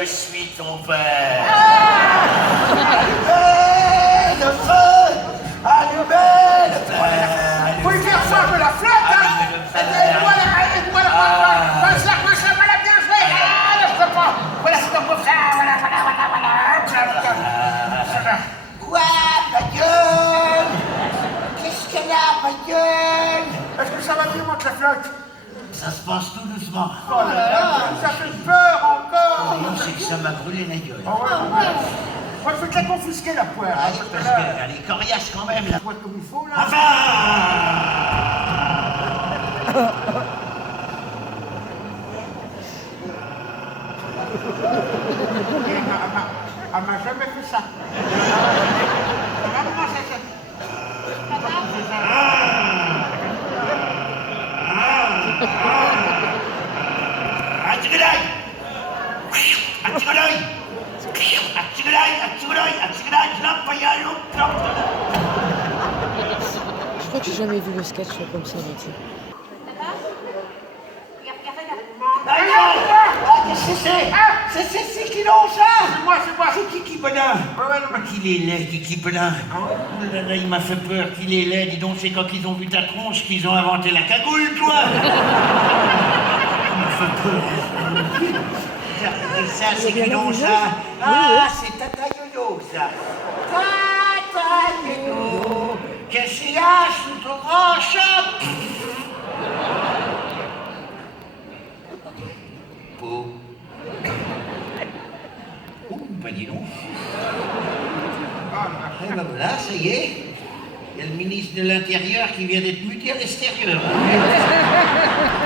Je suis ton père. Allumez le feu! Allumez le feu! Faut lui faire ça de la flotte, hein! Aide-moi là, voilà, bien joué! Ah, je peux pas! Voilà, c'est ton beau frère, voilà. Quoi, ma gueule? Qu'est-ce qu'elle a, ma gueule? Est-ce que ça va bien, moi, que la flotte? Ça se passe tout doucement. Oh là là, ça fait peur encore! Non, c'est que ça m'a brûlé la gueule. Ah ouais. Moi, je vais te la confisquer, la poire. Allez, parce qu'elle est coriace quand même, là. Vois comme il faut, là. Enfin! Elle m'a jamais fait ça. Maman, c'est ça. Je crois que j'ai jamais vu le sketch comme ça, Mathieu. Qu'est-ce que c'est? C'est qui l'ont ça? C'est moi. C'est Kiki Benin. Qu'il est laid, Kiki Pelin. Oh là là, il m'a fait peur qu'il est laid. Dis donc, c'est quand ils ont vu ta tronche qu'ils ont inventé la cagoule, toi. Il m'a fait peur. Et ça, c'est qui l'ont ça? Ah, c'est Tata Yo-Yo, ça. Tata Yo-Yo, qu'est-ce qu'il y a sous ton grand chat? Peau. Ouh, bah dis donc. Eh ben voilà, ça y est. Il y a le ministre de l'Intérieur qui vient d'être muté à l'extérieur.